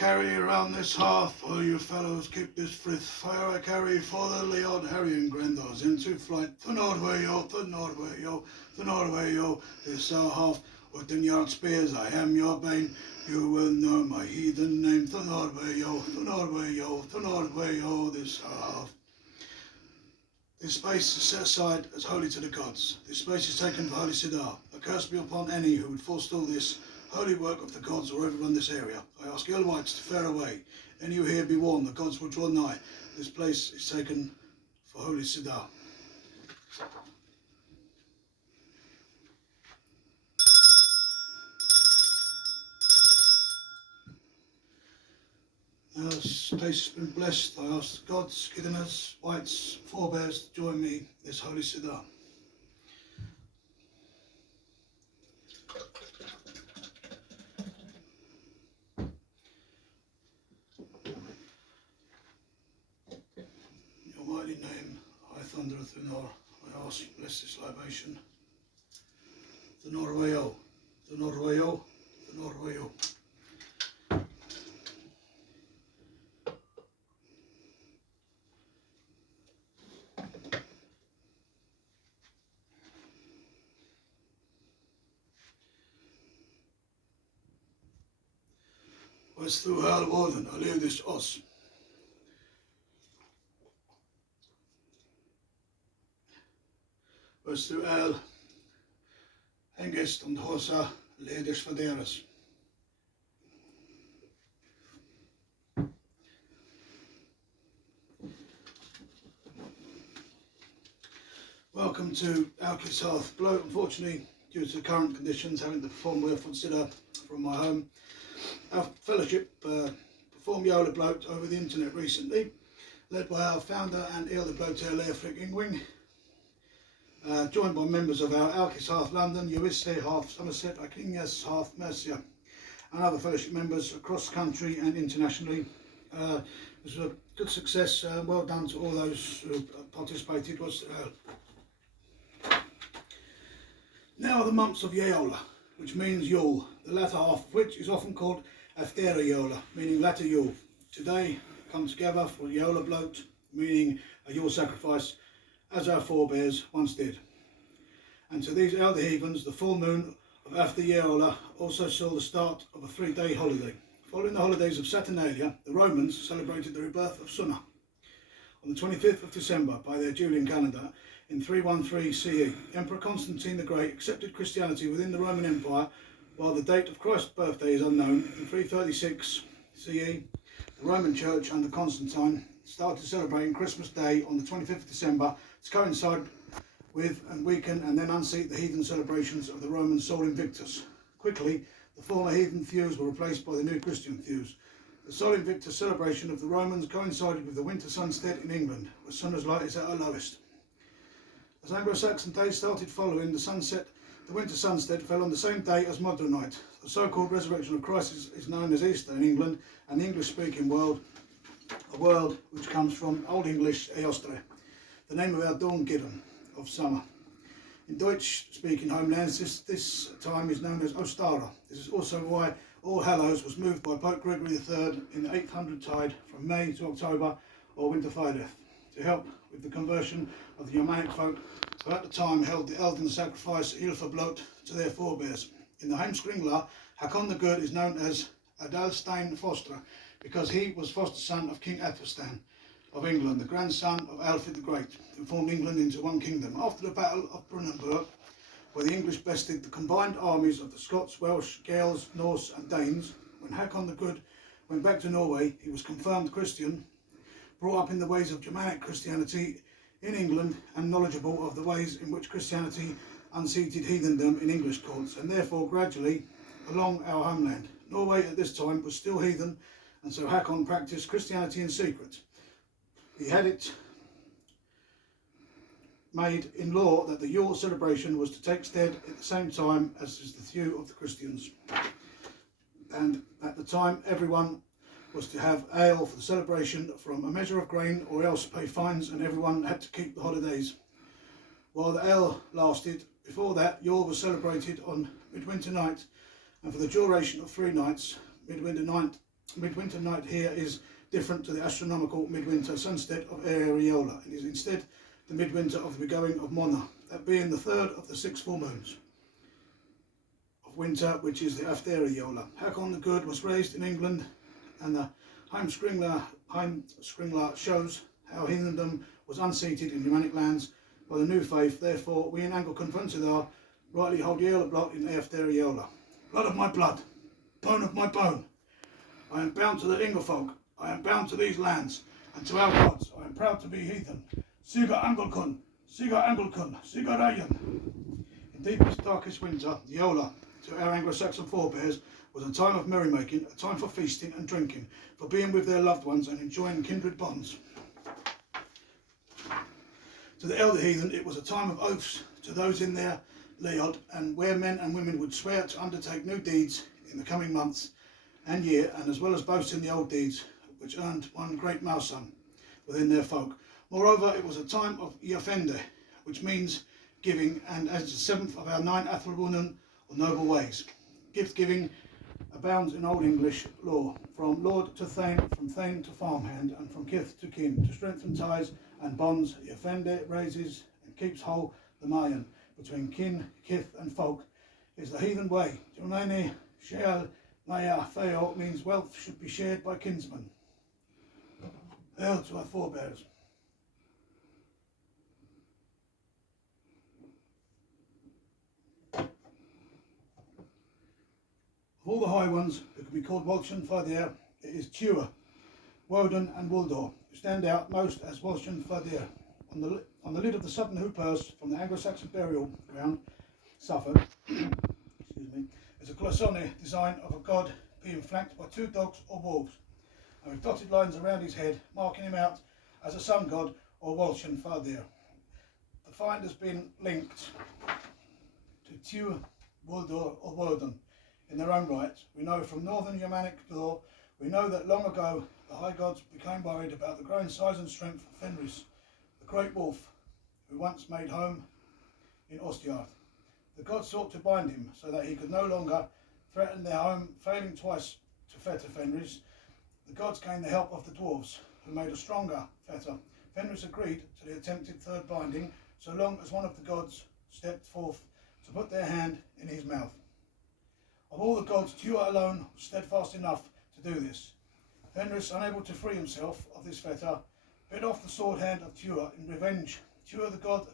carry around this hearth, all you fellows keep this frith. Fire I carry for the Leod, Harry and Grendars into flight. The Nordway yo, the Nordway yo, the Nordway yo. This our half with the yard spears, I am your bane. You will know my heathen name. The Nordway yo, the Nordway yo, the Nordway yo. This our half. This space is set aside as holy to the gods. This space is taken for Holy Sidar. A curse be upon any who would forestall this holy work of the gods or overrun this area. I ask ill wights to fare away. Any who here be warned, the gods will draw nigh. This place is taken for Holy Sidar. Now this place has been blessed. I ask the gods, Kiddinas, wights, forebears to join me this Holy Sidar. Mighty name, I thundereth the Nor. I ask you bless this libation. The Norwayo, the Norwayo, the Norwayo. West through Halvorden, I leave this os. Was du hengest und hosa leders verderas. Welcome to Alkis Hearth Bloat. Unfortunately, due to the current conditions, having to perform Wilford Sidder from my home. Our fellowship performed geolablot over the internet recently, led by our founder and Eel the Bloater Leifrik Ingwing. Joined by members of our Alkis Hearth London, Uiste Hearth Somerset, Akinias Hearth Mercia, and other fellowship members across the country and internationally. It was a good success. Well done to all those who participated. Now the months of Yeola, which means Yule, the latter half of which is often called Aftera Yeola, meaning latter Yule. Today come together for geolablot, meaning a Yule sacrifice, as our forebears once did. And to these elder heathens, the full moon of after Yeola also saw the start of a 3-day holiday. Following the holidays of Saturnalia, the Romans celebrated the rebirth of Sunna on the 25th of December by their Julian calendar in 313 CE. Emperor Constantine the Great accepted Christianity within the Roman Empire, while the date of Christ's birthday is unknown. In 336 CE, the Roman Church under Constantine started celebrating Christmas Day on the 25th of December to coincide with and weaken and then unseat the heathen celebrations of the Roman Sol Invictus. Quickly, the former heathen thews were replaced by the new Christian thews. The Sol Invictus celebration of the Romans coincided with the winter sunstead in England, where sun's light is at her lowest. As Anglo-Saxon days started following the sunset, the winter sunstead fell on the same day as modern night. The so-called resurrection of Christ is known as Easter in England and the English-speaking world, a word which comes from Old English Eostre, the name of our dawn given of summer. In Deutsch-speaking homelands, this time is known as Ostara. This is also why All Hallows was moved by Pope Gregory III in the 800 tide from May to October, or Winterfeideth, to help with the conversion of the Germanic folk who at the time held the Elden sacrifice Ilfablot to their forebears. In the Heimskringla, Hakon the Good is known as Adalstein Fostra, because he was foster son of King Athelstan of England, the grandson of Alfred the Great, who formed England into one kingdom. After the Battle of Brunanburg, where the English bested the combined armies of the Scots, Welsh, Gaels, Norse and Danes, when Hakon the Good went back to Norway, he was confirmed Christian, brought up in the ways of Germanic Christianity in England and knowledgeable of the ways in which Christianity unseated heathendom in English courts, and therefore gradually along our homeland. Norway at this time was still heathen, and so Hakon practiced Christianity in secret. He had it made in law that the Yule celebration was to take stead at the same time as is the Thew of the Christians. And at the time, everyone was to have ale for the celebration from a measure of grain, or else pay fines, and everyone had to keep the holidays. While the ale lasted, before that, Yule was celebrated on Midwinter night, and for the duration of 3 nights, Midwinter night midwinter night here is different to the astronomical midwinter sunset of Ariola. It is instead the midwinter of the begoing of Mona, that being the third of the 6 full moons of winter, which is the Afteriola. Hakon the Good was raised in England, and the Heimskringla shows how heathendom was unseated in Germanic lands by the new faith. Therefore, we in Anglican Funcidar rightly hold geolablot in Afteriola. Blood of my blood, bone of my bone. I am bound to the Ingerfolk, I am bound to these lands, and to our gods. I am proud to be heathen. Siga Anglican, Siga Anglican, Siga Rayan. In deepest, darkest winter, the Yola, to our Anglo-Saxon forebears, was a time of merrymaking, a time for feasting and drinking, for being with their loved ones and enjoying kindred bonds. To the elder heathen, it was a time of oaths to those in their leod, and where men and women would swear to undertake new deeds in the coming months and year, and as well as boasting the old deeds, which earned one great mousan within their folk. Moreover, it was a time of Iafende, which means giving, and as the 7th of our 9 Athelwunen, or noble ways. Gift-giving abounds in Old English law, from lord to thane, from thane to farmhand, and from kith to kin, to strengthen ties and bonds. Iafende raises and keeps whole the Mayan between kin, kith, and folk, is the heathen way. Jonene Sheal Maya Theo means wealth should be shared by kinsmen. Hail to our forebears. Of all the high ones who can be called Walchen Fadir, it is Tuer, Woden, and Wuldor who stand out most as Walchen Fadir. On the lid of the southern hoop purse from the Anglo-Saxon burial ground, Suffolk, is a colosone design of a god being flanked by 2 dogs or wolves, and with dotted lines around his head, marking him out as a sun god or Walchen Fadir. The find has been linked to Tuer, Wuldor, or Woden in their own right. We know from northern Germanic lore, we know that long ago the high gods became worried about the growing size and strength of Fenris, the great wolf, who once made home in Ostjarth. The gods sought to bind him so that he could no longer threaten their home, failing twice to fetter Fenris. The gods gained the help of the dwarves, who made a stronger fetter. Fenris agreed to the attempted third binding, so long as one of the gods stepped forth to put their hand in his mouth. Of all the gods, Tuer alone was steadfast enough to do this. Fenris, unable to free himself of this fetter, bit off the sword hand of Tuer in revenge. Tuer, the god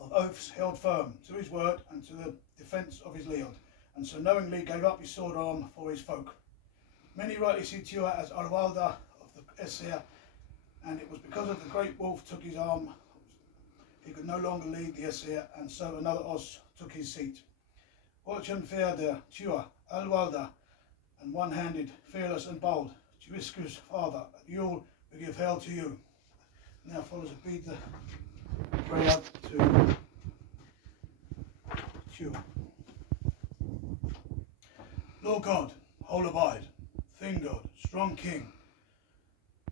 of oaths, held firm to his word and to the defence of his leod, and so knowingly gave up his sword arm for his folk. Many rightly see Tuer as Arwalda of the Esir, and it was because of the great wolf took his arm, he could no longer lead the Esir, and so another Os took his seat. Walchen Feader, Tuer, Alwalda, and one-handed, fearless and bold, Tuisku's father, at Yule we give hail to you. Now follows a bead the prayer to Tuer. Lord God, whole abide, Thing God, strong King,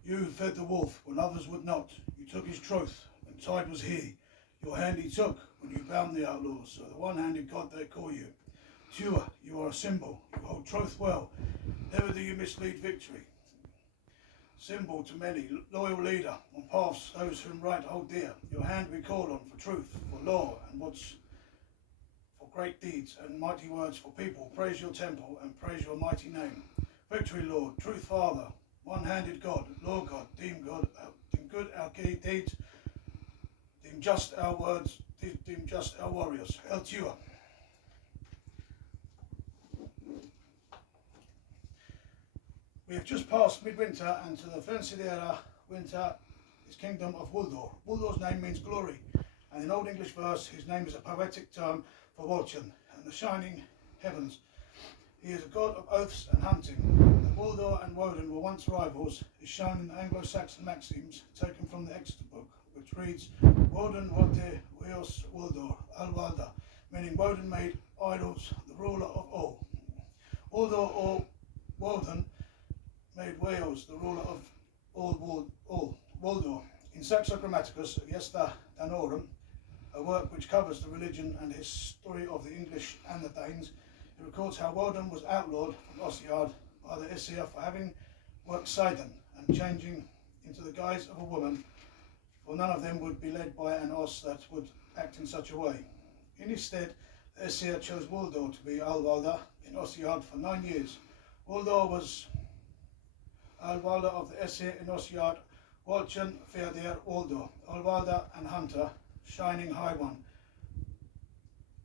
you fed the wolf when others would not. You took his troth, and tide was he. Your hand he took when you bound the outlaws, so the one-handed God they call you. Tuer, you are a symbol, you hold troth well, never do you mislead victory. Symbol to many, loyal leader, on paths those whom right hold dear. Your hand we call on for truth, for law, and what's for great deeds and mighty words for people. Praise your temple and praise your mighty name. Victory, Lord, truth, Father, one-handed God, Lord God, deem good our deeds, deem just our words, deem just our warriors. Hail Tuer. We have just passed midwinter, and to the Fencidera winter is kingdom of Wuldor. Wuldor's name means glory, and in Old English verse his name is a poetic term for Walchen and the shining heavens. He is a god of oaths and hunting. That Wuldor and Woden were once rivals is shown in the Anglo-Saxon maxims taken from the Exeter book, which reads, Woden Wote Weos Wuldor Alwalda, meaning Woden made idols the ruler of all. Wuldor or Woden made Wales the ruler of all Wuldor. In Saxo Grammaticus Gesta Danorum, a work which covers the religion and history of the English and the Danes, it records how Woden was outlawed from Osgiliath by the Æsir for having worked Sidon and changing into the guise of a woman, for none of them would be led by an Os that would act in such a way. In his stead, the Æsir chose Uldor to be Alwalda in Osiard for 9 years. Uldor was Alwalda of the Æsir in Osiard, Walchen, Ferdir, Uldor, Alwalda and Hunter, Shining High One,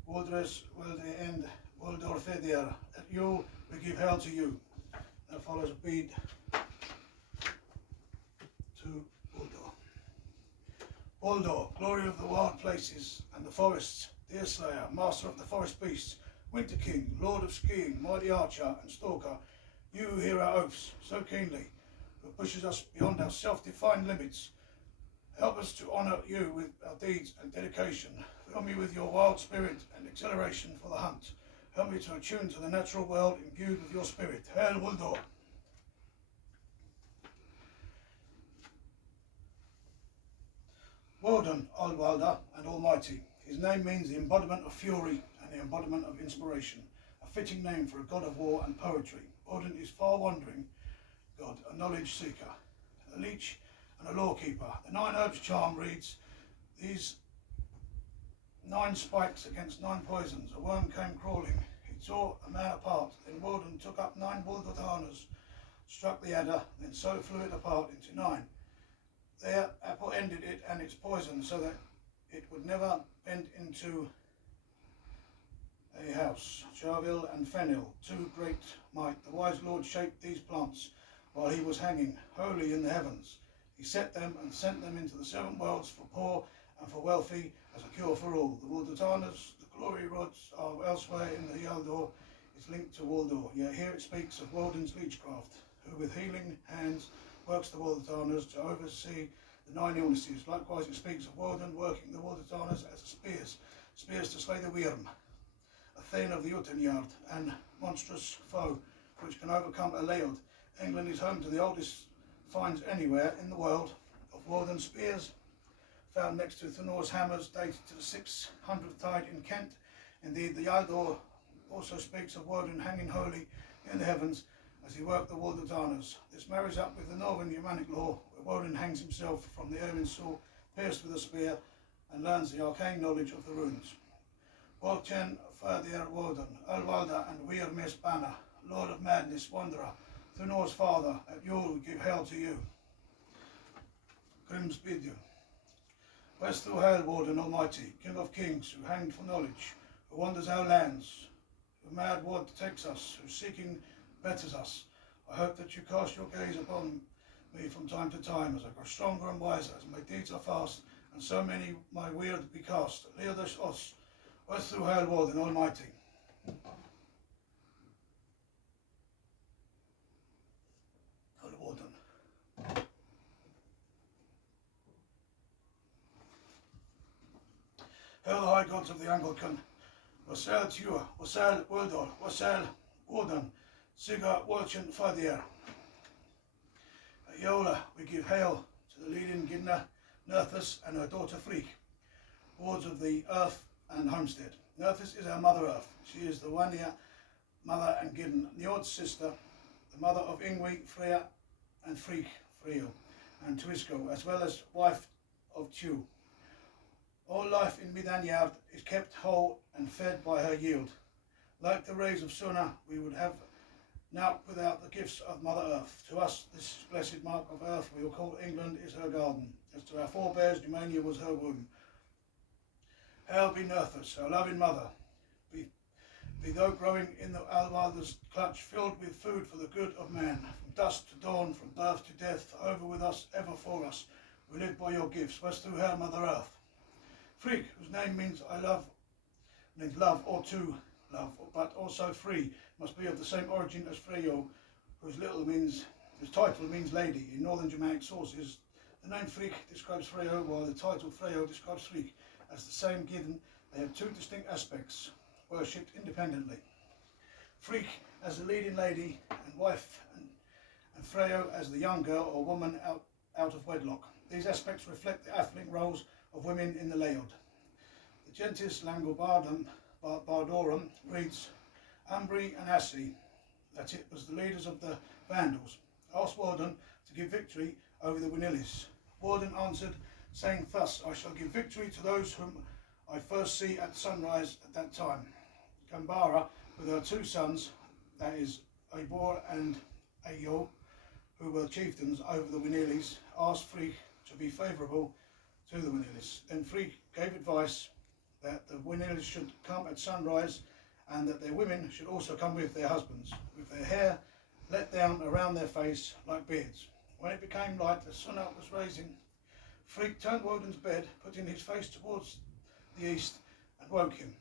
Waldres, Welde and Uldor Ferdir, at you we give hail to you. There follows a bead to Uldor. Uldor, glory of the wild places and the forests, deer slayer, master of the forest beasts, winter king, lord of skiing, mighty archer and stalker, you who hear our oaths so keenly, who pushes us beyond our self-defined limits. Help us to honour you with our deeds and dedication. Fill me with your wild spirit and exhilaration for the hunt. Help me to attune to the natural world imbued with your spirit. Hail Uldor! Woden, Alwalda and Almighty. His name means the embodiment of fury and the embodiment of inspiration. A fitting name for a god of war and poetry. Woden is far-wandering god, a knowledge seeker, a leech and a lawkeeper. The 9 herbs charm reads, these 9 spikes against 9 poisons. A worm came crawling. He tore a man apart. Then Woden took up 9 Buldotanas, struck the adder, then so flew it apart into 9. There Apple ended it and its poison, so that it would never bend into a house. Charvil and Fenil, 2 great might. The wise lord shaped these plants while he was hanging, holy in the heavens. He set them and sent them into the 7 worlds for poor and for wealthy as a cure for all. The Wuldotanas, the glory rods, are elsewhere in the Ealdor, is linked to Uldor. Yet here it speaks of Woden's leechcraft, who with healing hands works the Wuldotanas to oversee the 9 illnesses. Likewise it speaks of Woden working the Wuldotanas as spears to slay the Wyrm, a thane of the Utenyard, and monstrous foe which can overcome a Leod. England is home to the oldest finds anywhere in the world of Woden spears, found next to Thunor's hammers dated to the 600th tide in Kent. Indeed, the Ealdor also speaks of Woden hanging holy in the heavens as he worked the Wuldotanas. This marries up with the northern Germanic law, where Woden hangs himself from the Ermin sword, pierced with a spear, and learns the arcane knowledge of the runes. Walchen, Ferdir, Woden, Alwalda and Wyrmis Banner, Lord of Madness, Wanderer, Thunor's father, at Yule we give hail to you. Grimsbidju. West through hail, Woden Almighty, King of Kings, who hanged for knowledge, who wanders our lands, who mad ward takes us, who seeking betters us. I hope that you cast your gaze upon me from time to time, as I grow stronger and wiser, as my deeds are fast, and so many my weird be cast. Leodash Os, West through hail, Woden Almighty. Hail Woden. Hail the high gods of the Anglican, Wassail Tua, Wassail Uldor, Wassail Woden, Siga Walchen Fadir. At Yola we give hail to the leading Gidna, Nerthus and her daughter Freak, wards of the earth and homestead. Nerthus is our mother earth. She is the Wania mother and Gidn, Njord's sister, the mother of Ingwi, Freya and Freak, Freo, and Tuisco, as well as wife of Tu. All life in Midanyard is kept whole and fed by her yield. Like the rays of Suna, we would have naught without the gifts of Mother Earth. To us, this blessed mark of earth we will call England is her garden. As to our forebears, Germania was her womb. Hail be Nerthus, our loving mother. Be thou growing in the Alwalda's clutch, filled with food for the good of man. From dusk to dawn, from birth to death, over with us, ever for us. We live by your gifts, west through her Mother Earth. Freak, whose name means I love, means love or to love, but also free, must be of the same origin as Freo, whose title means lady. In northern Germanic sources, the name Freak describes Freo, while the title Freo describes Freak. As the same given, they have 2 distinct aspects, worshipped independently. Freak as the leading lady and wife, and Freo as the young girl or woman out of wedlock. These aspects reflect the affluent roles of women in the Leod. The Gentis Langobardorum reads Ambri and Assi, that it was the leaders of the Vandals, asked Warden to give victory over the Winnilis. Warden answered, saying, "Thus I shall give victory to those whom I first see at sunrise at that time." Gambara, with her 2 sons, that is, Abor and Ayol, who were chieftains over the Winnilis, asked Frigg to be favourable to the Winnilis. Then Frigg gave advice that the Winnilis should come at sunrise and that their women should also come with their husbands, with their hair let down around their face like beards. When it became light, the sun up was rising. Frigg turned Woden's bed, putting his face towards the east, and woke him.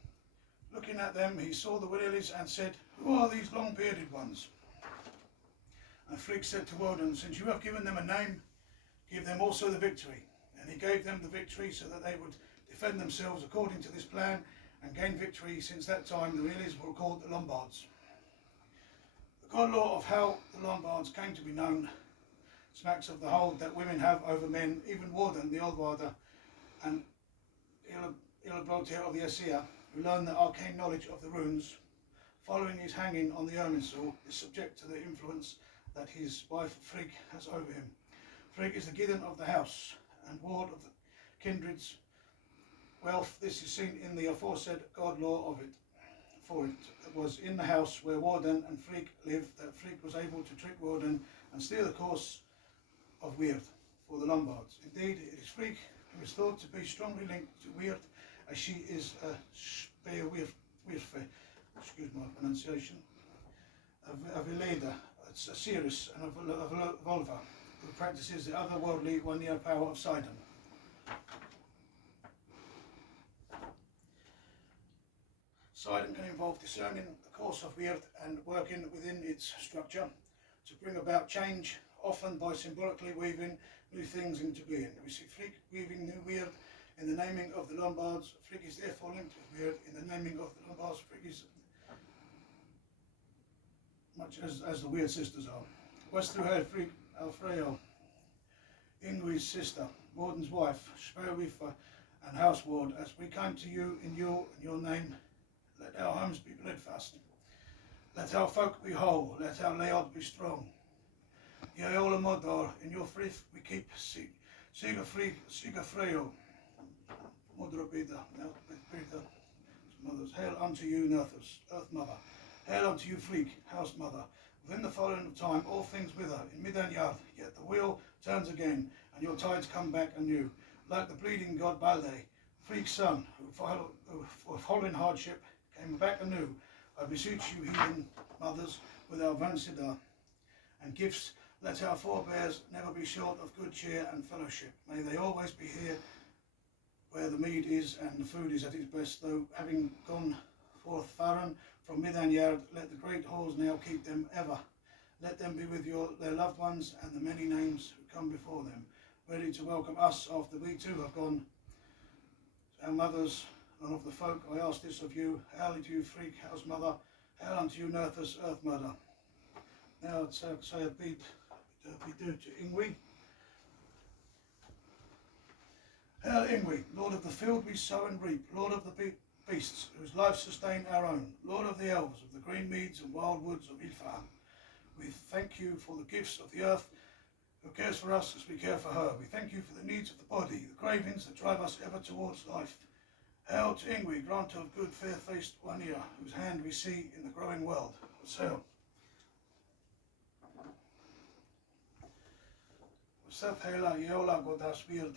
Looking at them, he saw the Winnilis and said, "Who are these long-bearded ones?" And Frigg said to Woden, "Since you have given them a name, give them also the victory." And he gave them the victory so that they would defend themselves according to this plan and gain victory. Since that time, the Winnilis were called the Lombards. The god law of how the Lombards came to be known smacks of the hold that women have over men. Even Warden, the Old Warder, and geolablot of the Asir, who learned the arcane knowledge of the runes, following his hanging on the Irminsul, is subject to the influence that his wife Frigg has over him. Frigg is the Gideon of the house and ward of the kindred's wealth. This is seen in the aforesaid god law of it. For it was in the house where Warden and Frigg lived that Frigg was able to trick Warden and steer the course of Weird for the Lombards. Indeed, it is Frigg who is thought to be strongly linked to Weird, as she is a Spearwirfe, excuse my pronunciation, a Veleda, a Cirrus, and a Volva, who practices the otherworldly one-year power of Sidon. Sidon can involve discerning the course of Weird and working within its structure to bring about change, often by symbolically weaving new things into being. We see Frigg weaving new Weird in the naming of the Lombards. Frigg is therefore linked with Weird in the naming of the Lombards. Frigg is much as the Weird sisters are. West through her Frigg Alfredo, Ingrid's sister, Warden's wife, Spearwirfe and house ward, as we come to you in your name, let our homes be bloodfast. Let our folk be whole, let our layout be strong. Yeola Modor, in your frith we keep Siga Freo, Mother Bida, mothers. Hail unto you, Nerthus, Earth Mother. Hail unto you, Frigg, House Mother. Within the following of time, all things wither in Midanyard, yet the wheel turns again, and your tides come back anew. Like the bleeding god Balde, Frigg's son, who following hardship, came back anew. I beseech you, heathen mothers, with our Vansidar and gifts, let our forebears never be short of good cheer and fellowship. May they always be here where the mead is and the food is at its best, though having gone forth Farron from Midanyard, let the great halls now keep them ever. Let them be with their loved ones and the many names who come before them, ready to welcome us after we too have gone. Our mothers and of the folk, I ask this of you. Hail unto you, Frigg, House Mother. Hail unto you, Nerthus, Earth Mother. Now let's say a beat to Ingwi. Hail Ingwi, Lord of the field we sow and reap, Lord of the beasts whose life sustain our own, Lord of the elves of the green meads and wild woods of Ilfar. We thank you for the gifts of the earth, who cares for us as we care for her. We thank you for the needs of the body, the cravings that drive us ever towards life. Hail to Ingwi, granter of good fair-faced one ear, whose hand we see in the growing world. Let's hail. Seth Hela Yeola Godas Weird,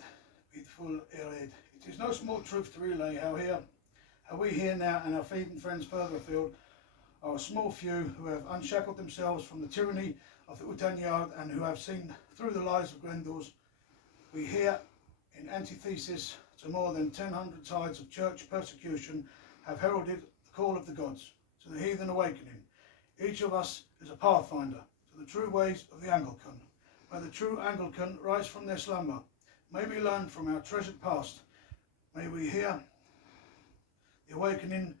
beautiful Ered. It is no small truth to relay how we here now and our feeble friends further afield are a small few who have unshackled themselves from the tyranny of the Utanyard and who have seen through the lies of Grendels. We here, in antithesis to more than 1,000 tides of church persecution, have heralded the call of the gods to the heathen awakening. Each of us is a pathfinder to the true ways of the Anglican. May the true Anglican rise from their slumber. May we learn from our treasured past. May we hear the awakening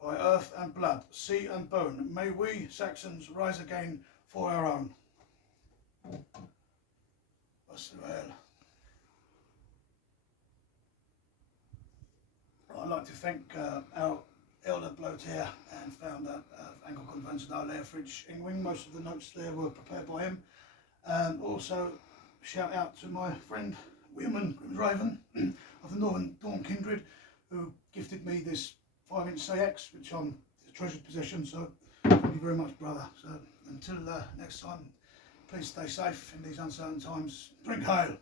by earth and blood, sea and bone. May we, Saxons, rise again for our own. I'd like to thank our geolablot here and found a angle conventional layer fridge in wing. Most of the notes there were prepared by him. Also, shout out to my friend William Raven of the Northern Dawn Kindred, who gifted me this 5-inch CX, which I'm a treasured possession. So thank you very much, brother. So until next time, please stay safe in these uncertain times. Drink ale.